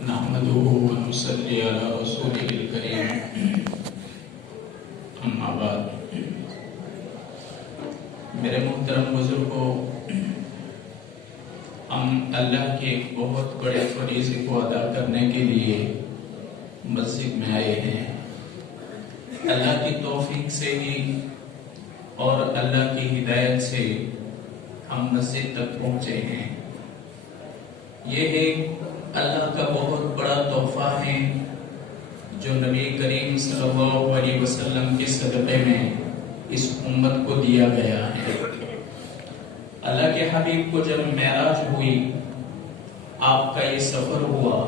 نحمده ونصلي على رسوله الكريم اما بعد۔ میرے محترم بزرگوں، ہم اللہ کے ایک بہت بڑے فریضے کو ادا کرنے کے لیے مسجد میں آئے ہیں۔ اللہ کی توفیق سے ہی اور اللہ کی ہدایت سے ہم مسجد تک پہنچے ہیں۔ یہ ایک اللہ کا بہت بڑا تحفہ ہے جو نبی کریم صلی اللہ علیہ وسلم کے صدقے میں اس امت کو دیا گیا ہے۔ اللہ کے حبیب کو جب معراج ہوئی، آپ کا یہ سفر ہوا،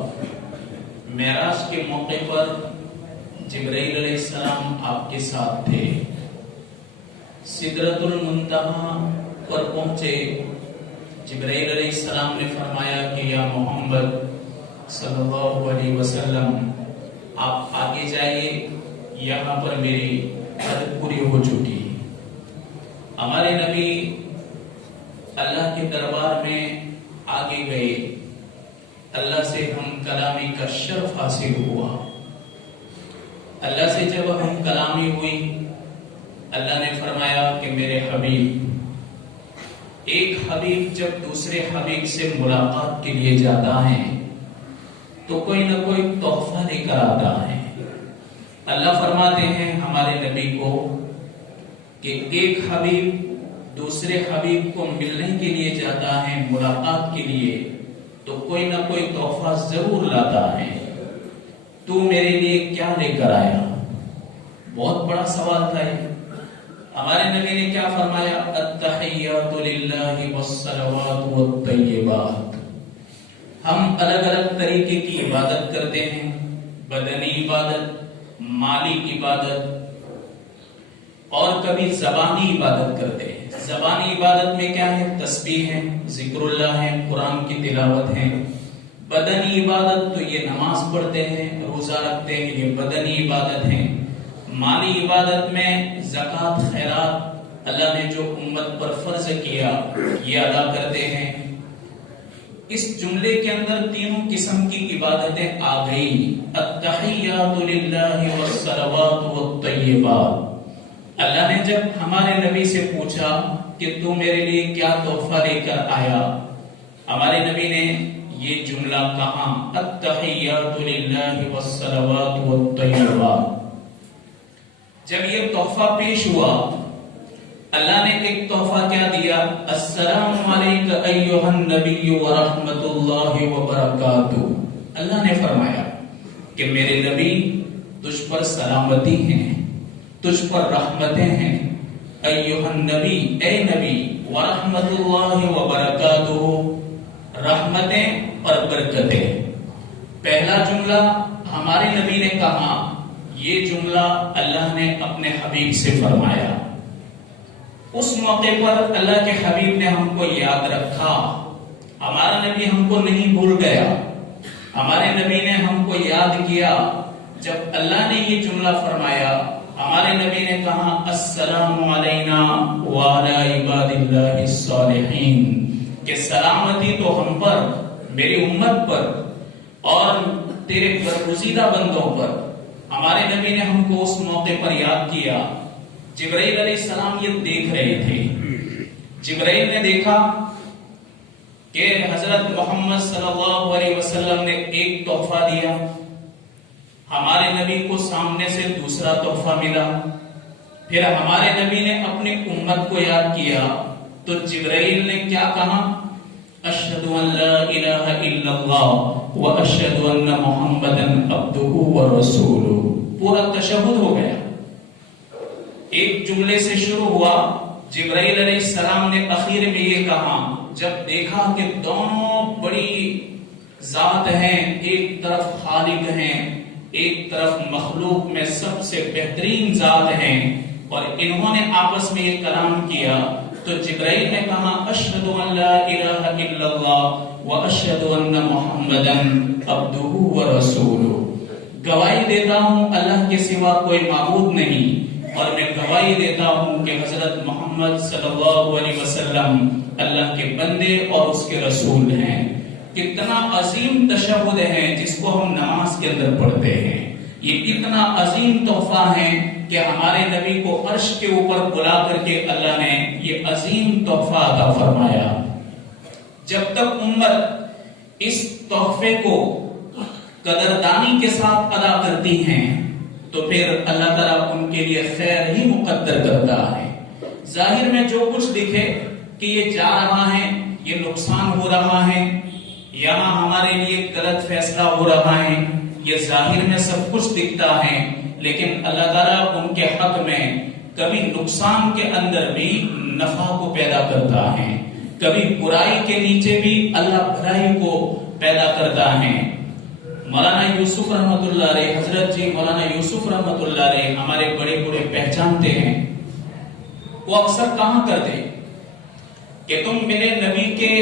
معراج کے موقع پر جبرائیل علیہ السلام آپ کے ساتھ تھے۔ سدرۃ المنتہا پر پہنچے، جبرائیل علیہ السلام نے فرمایا کہ یا محمد صلی اللہ علیہ وسلم، آپ آگے جائیے، یہاں پر میری حد پوری ہو چکی۔ ہمارے نبی اللہ کے دربار میں آگے گئے، اللہ سے ہم کلامی کا شرف حاصل ہوا۔ اللہ سے جب ہم کلامی ہوئی، اللہ نے فرمایا کہ میرے حبیب، ایک حبیب جب دوسرے حبیب سے ملاقات کے لیے جاتا ہے تو کوئی نہ کوئی تحفہ لے کر آتا ہے۔ اللہ فرماتے ہیں ہمارے نبی کو کہ ایک حبیب دوسرے حبیب کو ملنے کے لیے جاتا ہے، ملاقات کے لیے، تو کوئی نہ کوئی تحفہ ضرور لاتا ہے۔ تو میرے لیے کیا لے کر آیا؟ بہت بڑا سوال تھا یہ۔ ہمارے نبی نے کیا فرمایا؟ التحیات للہ والصلوات والطیبات۔ ہم الگ الگ طریقے کی عبادت کرتے ہیں، بدنی عبادت، مالی عبادت، اور کبھی زبانی عبادت کرتے ہیں۔ زبانی عبادت میں کیا ہے؟ تسبیح ہے، ذکر اللہ ہے، قرآن کی تلاوت ہے۔ بدنی عبادت تو یہ نماز پڑھتے ہیں، روزہ رکھتے ہیں، یہ بدنی عبادت ہے۔ مالی عبادت میں زکوٰۃ، خیرات اللہ نے جو امت پر فرض کیا یہ ادا کرتے ہیں۔ اس جملے کے اندر تینوں قسم کی عبادتیں آ گئی۔ التحیات للہ والصلوات والطیبات۔ اللہ نے جب ہمارے نبی سے پوچھا کہ تو میرے لیے کیا تحفہ لے کر آیا، ہمارے نبی نے یہ جملہ کہا، التحیات للہ والصلوات والطیبات۔ جب یہ تحفہ پیش ہوا، اللہ نے ایک تحفہ کیا دیا؟ السلام علیک ایھا النبی ورحمۃ اللہ وبرکاتہ۔ اللہ نے فرمایا کہ میرے نبی، تجھ پر سلامتی ہیں، تجھ پر رحمتیں ہیں۔ ایھا النبی، اے نبی، ورحمۃ اللہ وبرکاتہ، رحمتیں اور برکتیں۔ پہلا جملہ ہمارے نبی نے کہا، یہ جملہ اللہ نے اپنے حبیب سے فرمایا۔ اس موقع پر اللہ کے حبیب نے ہم کو یاد رکھا۔ ہمارا نبی ہم کو نہیں بھول گیا، ہمارے نبی نے ہم کو یاد کیا۔ جب اللہ نے یہ جملہ فرمایا، ہمارے نبی نے کہا، السلام علینا وعلی عباد اللہ الصالحین، کہ سلامتی تو ہم پر، میری امت پر اور تیرے برگزیدہ بندوں پر۔ ہمارے نبی نے ہم کو اس موقع پر یاد کیا۔ جبرائیل علیہ السلام یہ دیکھ رہے تھے۔ جبرائیل نے دیکھا کہ حضرت محمد صلی اللہ علیہ وسلم نے ایک تحفہ دیا، ہمارے نبی کو سامنے سے دوسرا تحفہ ملا۔ پھر ہمارے نبی نے اپنی امت کو یاد کیا تو جبرائیل نے کیا کہا؟ اشہد ان لا الہ الا اللہ واشہد ان محمدا عبدہ ورسولہ۔ پورا تشہد ہو گیا، ایک جملے سے شروع ہوا۔ جبرائیل علیہ السلام نے اخیر میں یہ کہا، جب دیکھا کہ دونوں بڑی ذات ہیں، ایک طرف خالق ہیں، ایک طرف مخلوق میں سب سے بہترین ذات ہیں، اور انہوں نے آپس میں یہ کلام کیا، تو جبرائیل نے کہا، اشہد ان لا الہ الا اللہ واشہد ان محمدا عبدہ ورسولہ۔ گواہی دیتا ہوں اللہ کے سوا کوئی معبود نہیں، اور میں گواہی دیتا ہوں کہ حضرت محمد صلی اللہ علیہ وسلم اللہ کے بندے اور اس کے رسول ہیں۔ کتنا عظیم تشہد ہے جس کو ہم نماز کے اندر پڑھتے ہیں. یہ اتنا عظیم تحفہ ہے کہ ہمارے نبی کو عرش کے اوپر بلا کر کے اللہ نے یہ عظیم تحفہ عطا فرمایا. جب تک امت اس تحفے کو قدردانی کے ساتھ ادا کرتی ہیں تو پھر اللہ تعالیٰ ان کے لیے خیر ہی مقدر کرتا ہے. ظاہر میں جو کچھ دکھے کہ یہ جا رہا ہے، یہ نقصان ہو رہا ہے، یہاں ہمارے لیے غلط فیصلہ ہو رہا ہے، یہ ظاہر میں سب کچھ دکھتا ہے، لیکن اللہ تعالیٰ ان کے حق میں کبھی نقصان کے اندر بھی نفع کو پیدا کرتا ہے، کبھی برائی کے نیچے بھی اللہ بھلائی کو پیدا کرتا ہے. مولانا یوسف رحمت اللہ علیہ، حضرت جی مولانا یوسف رحمت اللہ علیہ ہمارے بڑے بڑے پہچانتے ہیں. وہ اکثر کہاں کرتے کہ تم میرے نبی کے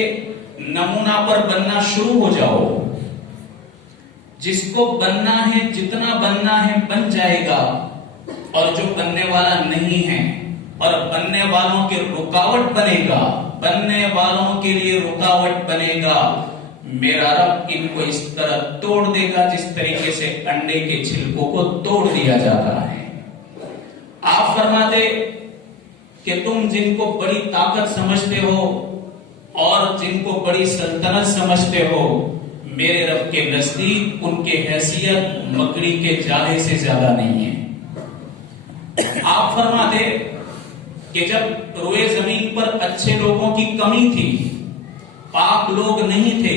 نمونہ پر بننا شروع ہو جاؤ، جس کو بننا ہے جتنا بننا ہے بن جائے گا، اور جو بننے والا نہیں ہے اور بننے والوں کے رکاوٹ بنے گا، بننے والوں کے لیے رکاوٹ بنے گا، میرا رب ان کو اس طرح توڑ دے گا جس طریقے سے انڈے کے چھلکوں کو توڑ دیا جاتا ہے. آپ فرماتے کہ تم جن کو بڑی طاقت سمجھتے ہو اور جن کو بڑی سلطنت سمجھتے ہو، میرے رب کے نزدیک ان کے حیثیت مکڑی کے جالے سے زیادہ نہیں ہے. آپ فرماتے کہ جب روئے زمین پر اچھے لوگوں کی کمی تھی، پاک لوگ نہیں تھے،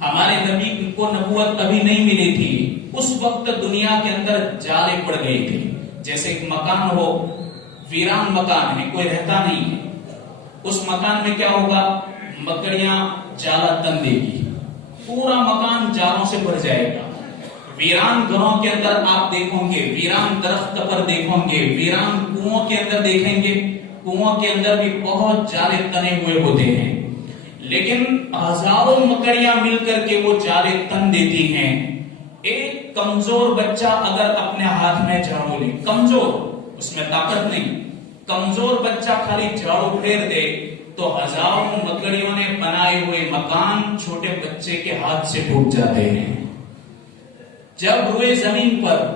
ہمارے نبی کو نبوت ابھی نہیں ملی تھی، اس وقت دنیا کے اندر جالے پڑ گئے تھے. جیسے ایک مکان ہو، ویران مکان ہے، کوئی رہتا نہیں ہے، اس مکان میں کیا ہوگا؟ مکڑیاں جالا تن دے گی، پورا مکان جالوں سے بھر جائے گا. ویران گھروں کے اندر آپ دیکھیں گے، ویران درخت پر دیکھیں گے، ویران کنووں کے اندر دیکھیں گے، کنووں کے اندر بھی بہت جالے تنے ہوئے ہوتے ہیں، لیکن ہزاروں مکڑیاں مل کر کے وہ جالے تن دیتی ہیں. ایک کمزور بچہ اگر اپنے ہاتھ میں جھاڑو لے، کمزور، اس میں طاقت نہیں، کمزور بچہ خالی جھاڑو پھیر دے تو ہزاروں مکڑیوں نے بنائے ہوئے مکان چھوٹے بچے کے ہاتھ سے ٹوٹ جاتے ہیں. جب روئے زمین پر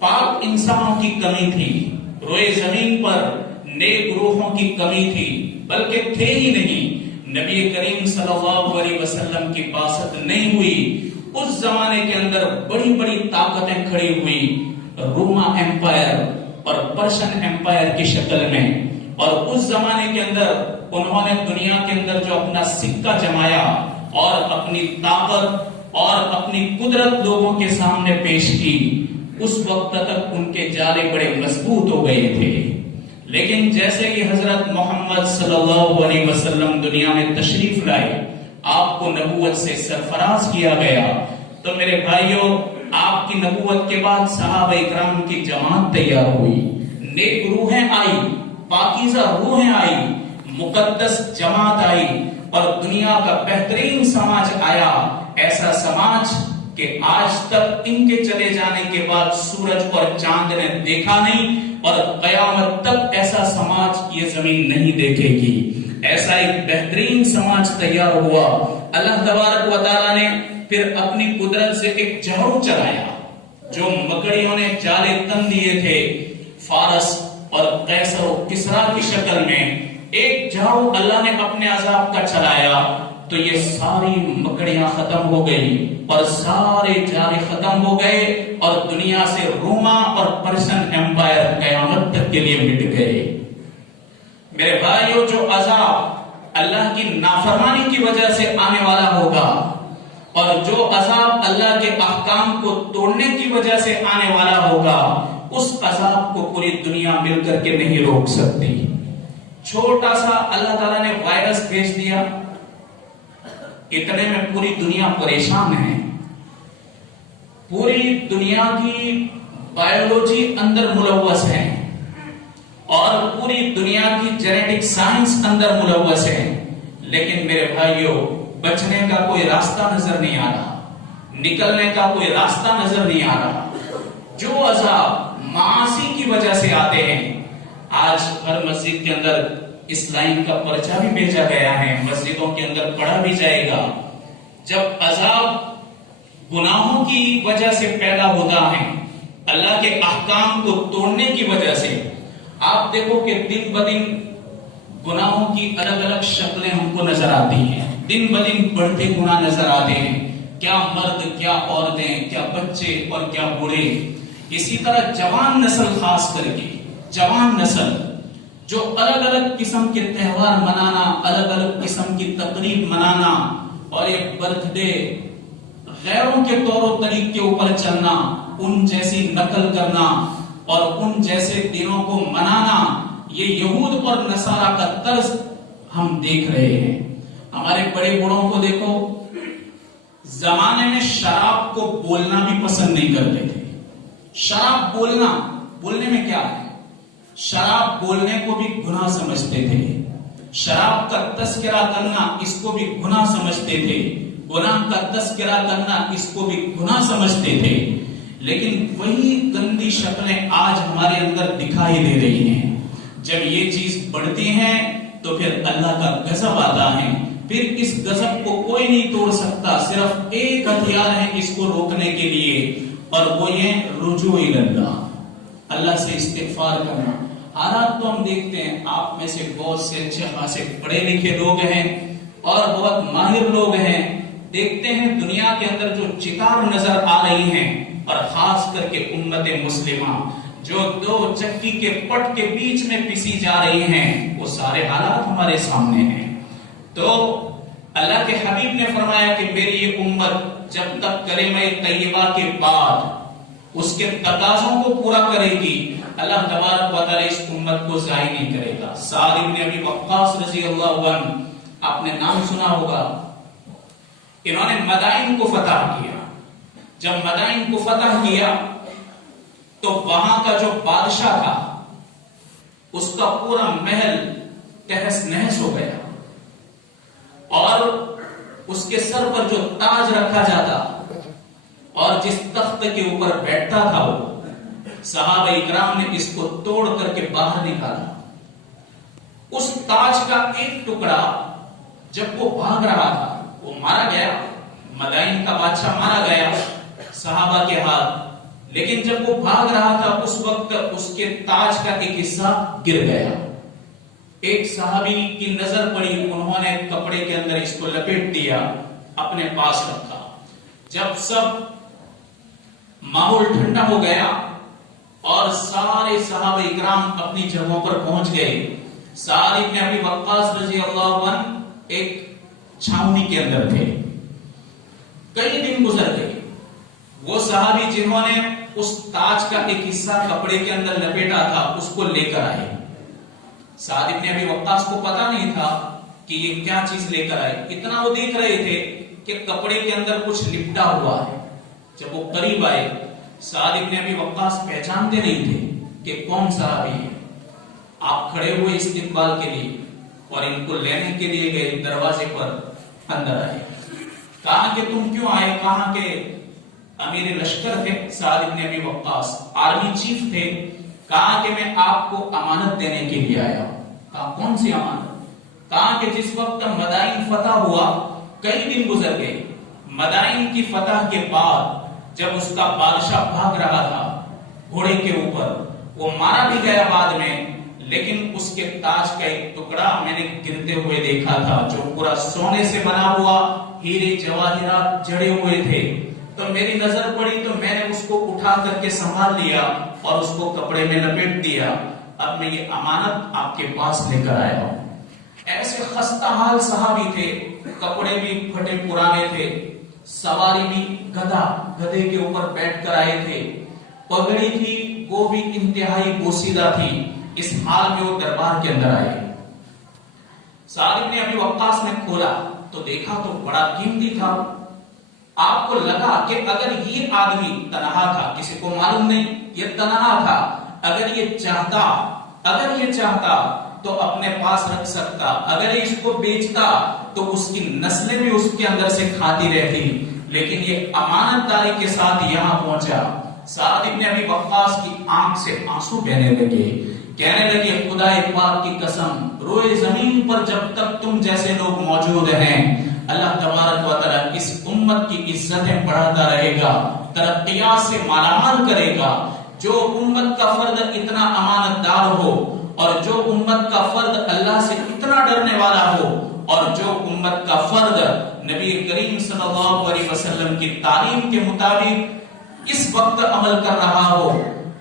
پاک انسانوں کی کمی تھی، روئے زمین پر نیک روحوں کی کمی تھی، بلکہ تھے ہی نہیں، نبی کریم صلی اللہ علیہ وسلم کی بعثت نہیں ہوئی، اس زمانے کے اندر بڑی بڑی طاقتیں کھڑی ہوئی، روما ایمپائر اور پرشین ایمپائر کی شکل میں، اور اس زمانے کے اندر انہوں نے دنیا کے اندر جو اپنا سکہ جمایا اور اپنی طاقت اور اپنی قدرت لوگوں کے سامنے پیش کی، اس وقت تک ان کے جالے بڑے مضبوط ہو گئے تھے. لیکن جیسے ہی حضرت محمد صلی اللہ علیہ وسلم دنیا میں تشریف لائے، آپ کو نبوت سے سرفراز کیا گیا، تو میرے بھائیوں، آپ کی نبوت کے بعد صحابہ اکرام کی جماعت تیار ہوئی، نیک روحیں آئی، پاکیزہ روحیں آئی، مقدس جماعت آئی، اور دنیا کا بہترین سماج آیا. ایسا سماج کہ آج تک ان کے چلے جانے کے بعد سورج اور چاند نے دیکھا نہیں، اور قیامت تک ایسا سماج یہ زمین نہیں دیکھے گی. ایسا ایک بہترین سماج تیار ہوا. اللہ تبارک و تعالیٰ نے پھر اپنی قدرت سے ایک جھاڑو چلایا، جو مکڑیوں نے جالے تن دیے تھے فارس اور قیصر و کسرا کی شکل میں، ایک جھاڑو اللہ نے اپنے عذاب کا چلایا تو یہ ساری مکڑیاں ختم ہو گئی اور سارے جالے ختم ہو گئے، اور دنیا سے روما اور پرشین ایمپائر قیامت تک کے لیے مٹ گئے. میرے بھائیوں، جو عذاب اللہ کی نافرمانی کی وجہ سے آنے والا ہوگا اور جو عذاب اللہ کے احکام کو توڑنے کی وجہ سے آنے والا ہوگا، اس عذاب کو پوری دنیا مل کر کے نہیں روک سکتی. چھوٹا سا اللہ تعالیٰ نے وائرس بھیج دیا، اتنے میں پوری دنیا پریشان ہے. پوری دنیا کی بایولوجی اندر ملوث ہے اور پوری دنیا کی جینیٹک سائنس اندر ملوث ہے، لیکن میرے بھائیوں، بچنے کا کوئی راستہ نظر نہیں آ رہا، نکلنے کا کوئی راستہ نظر نہیں آ رہا. جو عذاب معاصی کی وجہ سے آتے ہیں، آج ہر مسجد کے اندر اس لائن کا پرچہ بھی بھیجا گیا ہے، مسجدوں کے اندر پڑھا بھی جائے گا جب عذاب گناہوں کی وجہ سے پیدا ہوتا ہے، اللہ کے احکام کو توڑنے کی وجہ سے، آپ دیکھو کہ دن بدن گناہوں کی الگ الگ شکلیں ہم کو نظر آتی ہیں، دن بدن بڑھتے گناہ نظر آتے ہیں، کیا مرد، کیا عورتیں، کیا بچے اور کیا بوڑھے۔ اسی طرح جوان نسل، خاص کر کے جوان نسل جو الگ الگ قسم کے تہوار منانا، الگ الگ قسم کی تقریب منانا اور ایک برتھ ڈے غیروں کے طور و طریق کے اوپر چلنا، ان جیسی نقل کرنا اور ان جیسے دنوں کو منانا، یہ یہود اور نصارہ کا طرز ہم دیکھ رہے ہیں۔ ہمارے بڑے بوڑھوں کو دیکھو، زمانے میں شراب کو بولنا بھی پسند نہیں کرتے تھے۔ شراب بولنے میں کیا ہے؟ شراب بولنے کو بھی گناہ سمجھتے تھے، شراب کا تذکرہ کرنا اس کو بھی گناہ سمجھتے تھے، گناہ کا تذکرہ کرنا اس کو بھی گناہ سمجھتے تھے۔ لیکن وہی گندی شکلیں آج ہمارے اندر دکھائی دے رہی ہیں۔ جب یہ چیز بڑھتی ہیں تو پھر اللہ کا غضب آتا ہے، پھر اس غضب کو کوئی نہیں توڑ سکتا، صرف ایک ہتھیار ہے اس کو روکنے کے لیے، اور وہ یہ رجوع اللہ، اللہ سے استغفار کرنا۔ حالات تو ہم دیکھتے ہیں، آپ میں سے بہت سے اچھے خاصے پڑھے لکھے لوگ ہیں اور بہت ماہر لوگ ہیں، دیکھتے ہیں دنیا کے اندر جو چتار نظر آ رہی ہیں، اور خاص کر کے امت مسلمہ جو دو چکی کے پٹ کے بیچ میں پسی جا رہی ہیں، وہ سارے حالات ہمارے سامنے ہیں۔ تو اللہ کے حبیب نے فرمایا کہ میری یہ امت جب تک کلمہ طیبہ کے بعد اس کے تقاضوں کو پورا کرے گی، اللہ تبارک و تعالی اس امت کو ضائع نہیں کرے گا۔ سعد بن ابی وقاص رضی اللہ عنہ، آپ نے نام سنا ہوگا، انہوں نے مدائن کو فتح کیا۔ جب مدائن کو فتح کیا تو وہاں کا جو بادشاہ تھا اس کا پورا محل تہس نہس ہو گیا، اور اس کے سر پر جو تاج رکھا جاتا اور جس تخت کے اوپر بیٹھتا تھا، وہ صحابہ اکرام نے اس کو توڑ کر کے باہر نکالا۔ اس تاج کا ایک ٹکڑا جب وہ بھاگ رہا تھا، وہ مارا گیا، مدائن کا بادشاہ مارا گیا صحابہ کے ہاتھ، لیکن جب وہ بھاگ رہا تھا اس وقت اس کے تاج کا ایک حصہ گر گیا۔ ایک صحابی کی نظر پڑی، انہوں نے کپڑے کے اندر اس کو لپیٹ دیا، اپنے پاس رکھا۔ جب سب ماحول ٹھنڈا ہو گیا اور سارے صحابہ اکرام اپنی جگہوں پر پہنچ گئے، سعد بن ابی وقاص رضی اللہ عنہ ایک چھاؤنی کے اندر تھے۔ کئی دن گزر گئے، وہ صحابی جنہوں نے اس تاج کا ایک حصہ کپڑے کے اندر لپیٹا تھا اس کو لے کر آئے۔ سعد بن ابی وقاص کو پتا نہیں تھا کہ یہ کیا چیز لے کر آئے، اتنا وہ دیکھ رہے تھے کہ کپڑے کے اندر کچھ لپٹا ہوا ہے۔ جب وہ قریب آئے، سعد بن ابی وقاص پہچانتے نہیں تھے کہ کون صحابی ہے۔ آپ کھڑے ہوئے استقبال کے لیے اور ان کو لینے کے لیے گئے، دروازے پر اندر آئے، کہا کہ تم کیوں آئے؟ کہا کہ امیر لشکر تھے سعد بن ابی وقاص، آرمی چیف تھے، کہا کہ میں آپ کو امانت دینے کے لیے آیا ہوں۔ کہا کون سی امانت؟ کہا کہ جس وقت مدائن فتح ہوا، کئی دن گزر گئے، مدائن کی فتح کے بعد جب اس کا بادشاہ بھاگ رہا تھا گھوڑے کے اوپر، وہ مارا بھی گیا بعد میں، لیکن اس کے تاج کا ایک ٹکڑا میں نے گرتے ہوئے دیکھا تھا، جو پورا سونے سے بنا ہوا، ہیرے جواہرات جڑے ہوئے تھے۔ تو میری نظر پڑی تو میں نے اس کو اٹھا کر کے سنبھال لیا اور اس کو کپڑے میں لپیٹ دیا۔ اب میں یہ امانت آپ کے پاس لے کر آیا ہوں۔ ایسے خستہ حال صحابی تھے، کپڑے بھی پھٹے پرانے تھے، سواری بھی گدھے کے اوپر بیٹھ کر آئے تھے، پگڑی تھی وہ بھی انتہائی بوسیدہ تھی۔ اس حال میں وہ دربار کے اندر آئے۔ سعد بن ابی وقاص نے کھولا تو دیکھا تو بڑا قیمتی تھا۔ آپ کو لگا کہ اگر یہ آدمی تنہا تھا، کسی کو معلوم نہیں یہ تنہا تھا، اگر یہ چاہتا تو اپنے پاس رکھ سکتا، اگر اس کو بیچتا تو اس کی نسلیں بھی اس کے اندر سے کھاتی رہتی، لیکن یہ امانت داری کے ساتھ یہاں پہنچا۔ سعد بن ابی وقاص کی آنکھ سے آنسو بہنے لگے، کہنے لگے خدا پاک کی قسم، روئے زمین پر جب تک تم جیسے لوگ موجود ہیں اللہ تبارک و تعالی اس امت کی عزتیں بڑھاتا رہے گا، ترقیات سے مالامال کرے گا۔ جو امت کا فرد اتنا امانت دار ہو، اور جو امت کا فرد اللہ سے اتنا ڈرنے والا ہو، اور جو امت کا فرد نبی کریم صلی اللہ علیہ وسلم کی تعلیم کے مطابق اس وقت عمل کر رہا ہو،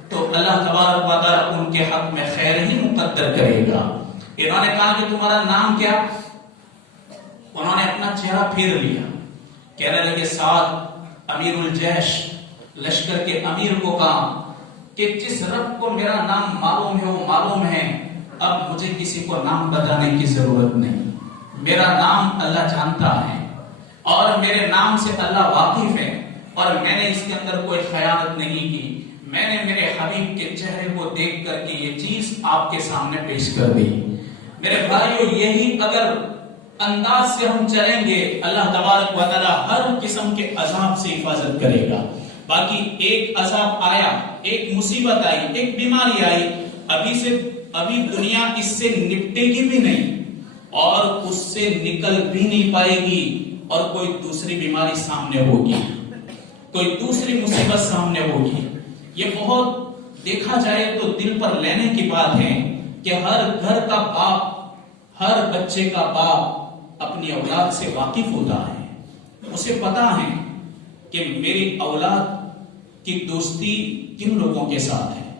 تو اللہ تبارک و تعالی ان کے حق میں خیر ہی مقدر کرے گا۔ انہوں نے کہا کہ تمہارا نام کیا؟ انہوں نے اپنا چہرہ پھیر لیا، کہنے لگے سعد امیر الجیش، لشکر کے امیر کو کہا کہ جس رب کو میرا نام معلوم ہے وہ معلوم ہے، اب مجھے کسی کو نام بتانے کی ضرورت نہیں، میرا نام اللہ جانتا ہے اور میرے نام سے اللہ واقف ہے، اور میں نے اس کے اندر کوئی خیانت نہیں کی، میں نے میرے حبیب کے چہرے کو دیکھ کر کے یہ چیز آپ کے سامنے پیش کر دی۔ میرے بھائیو، یہی اگر انداز سے ہم چلیں گے، اللہ تبارک و تعالی ہر قسم کے عذاب سے حفاظت کرے گا۔ باقی ایک عذاب آیا، ایک مصیبت آئی، ایک بیماری آئی، ابھی دنیا اس سے نپٹے گی بھی نہیں اور اس سے نکل بھی نہیں پائے گی، اور کوئی دوسری بیماری سامنے ہوگی، کوئی دوسری مصیبت سامنے ہوگی۔ یہ بہت دیکھا جائے تو دل پر لینے کی بات ہے کہ ہر گھر کا باپ، ہر بچے کا باپ اپنی اولاد سے واقف ہوتا ہے، اسے پتا ہے کہ میری اولاد کی دوستی کن لوگوں کے ساتھ ہے،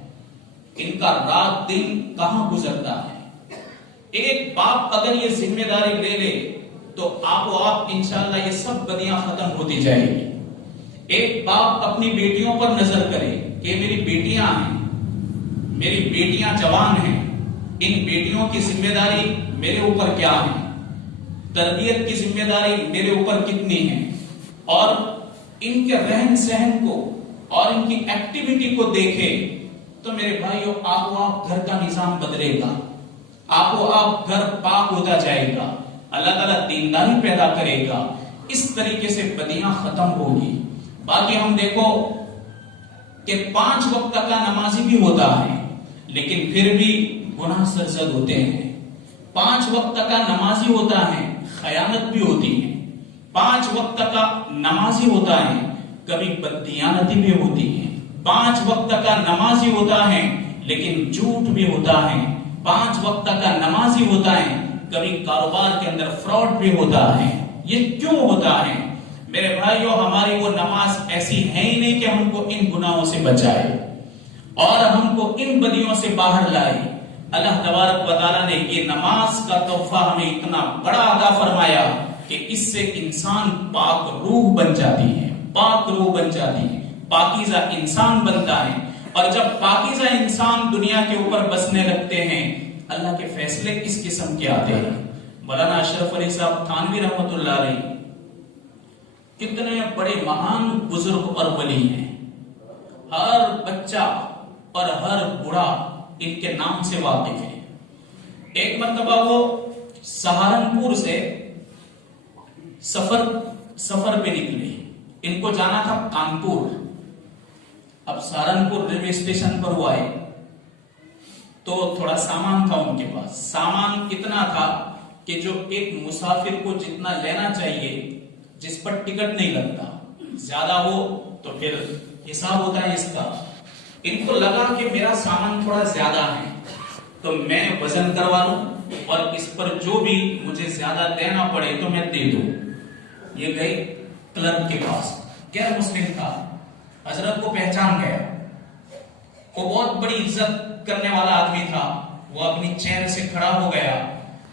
ان کا رات دن کہاں گزرتا ہے۔ ایک باپ اگر یہ ذمہ داری لے لے تو آپ و آپ انشاءاللہ یہ سب بدیاں ختم ہوتی جائیں گی۔ ایک باپ اپنی بیٹیوں پر نظر کرے کہ میری بیٹیاں ہیں، میری بیٹیاں جوان ہیں، ان بیٹیوں کی ذمہ داری میرے اوپر کیا ہے، تربیت کی ذمہ داری میرے اوپر کتنی ہے، اور ان کے رہن سہن کو اور ان کی ایکٹیویٹی کو دیکھے تو میرے بھائیو آپ و آپ گھر کا نظام بدلے گا، آپ و آپ گھر پاک ہوتا جائے گا، اللہ تعالیٰ دینداری پیدا کرے گا، اس طریقے سے بدیاں ختم ہوگی۔ باقی ہم دیکھو کہ 5 وقت کا نمازی بھی ہوتا ہے لیکن پھر بھی گناہ سرزد ہوتے ہیں، 5 وقت کا نمازی ہوتا ہے خیانت بھی ہوتی ہے، 5 وقت کا نمازی ہوتا ہے کبھی بددیانتی بھی ہوتی ہے، 5 وقت کا نمازی ہوتا ہے لیکن جھوٹ بھی ہوتا ہے، 5 وقت کا نمازی ہوتا ہے کبھی کاروبار کے اندر فراڈ بھی ہوتا ہے۔ یہ کیوں ہوتا ہے؟ میرے بھائیو، ہماری وہ نماز ایسی ہے ہی نہیں کہ ہم کو ان گناہوں سے بچائے اور ہم کو ان بدیوں سے باہر لائے۔ اللہ تبارک و تعالیٰ نے یہ نماز کا تحفہ ہمیں اتنا بڑا عطا فرمایا کہ اس سے انسان پاک روح بن جاتی ہے، پاک روح بن جاتی ہے، پاکیزہ انسان بنتا ہے، اور جب پاکیزہ انسان دنیا کے اوپر بسنے لگتے ہیں اللہ کے فیصلے کس قسم کے آتے ہیں۔ مولانا اشرف علی صاحب تھانوی رحمۃ اللہ علیہ کتنے بڑے مہان بزرگ اور ولی ہیں، ہر بچہ اور ہر بوڑھا ان کے نام سے واقف ہے۔ ایک مرتبہ وہ سہارنپور سے سفر پہ نکلے، ان کو جانا تھا کانپور۔ اب سہارنپور ریلوے اسٹیشن پر وہ آئے تو تھوڑا سامان تھا ان کے پاس، سامان اتنا تھا کہ جو ایک مسافر کو جتنا لینا چاہیے، جس پر ٹکٹ نہیں لگتا، زیادہ ہو تو پھر حساب ہوتا ہے اس کا۔ ان کو لگا کہ میرا سامان تھوڑا زیادہ ہے تو میں وزن کروا لوں اور اس پر جو بھی مجھے زیادہ دینا پڑے تو میں دے دوں۔ یہ گئے کلرک کے پاس، غیر مسلم تھا، حضرت کو پہچان گیا، وہ بہت بڑی عزت کرنے والا آدمی تھا، وہ اپنی چیئر سے کھڑا ہو گیا،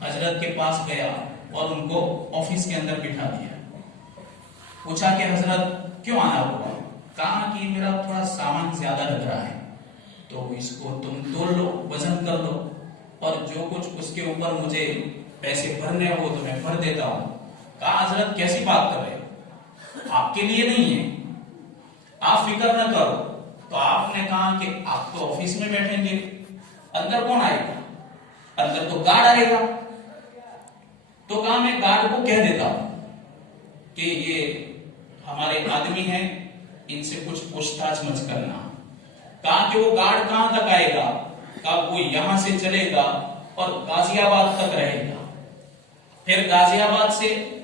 حضرت کے پاس گیا اور ان کو آفس کے اندر بٹھا دیا۔ پوچھا کہ حضرت کیوں آنا ہوا؟ کہا کہ میرا تھوڑا سامان زیادہ لگ رہا ہے تو اس کو تم تول لو، وزن کر لو، اور جو کچھ اس کے اوپر مجھے پیسے بھرنے ہو تو میں بھر دیتا ہوں۔ کہا حضرت کیسی بات کر رہے ہو، آپ کے لیے نہیں ہے، آپ فکر نہ کرو۔ تو آپ نے کہا کہ آپ تو آفس میں بیٹھیں گے، اندر کون آئے گا؟ اندر تو گارڈ آئے گا۔ تو کہا میں گارڈ کو کہہ دیتا ہوں کہ یہ ہمارے آدمی ہیں، ان سے کچھ پوچھ تاچھ مت کرنا۔ کہا کہ وہ گارڈ کہاں تک آئے گا؟ کہا وہ یہاں سے چلے گا اور غازی آباد تک رہے گا، پھر غازی آباد سے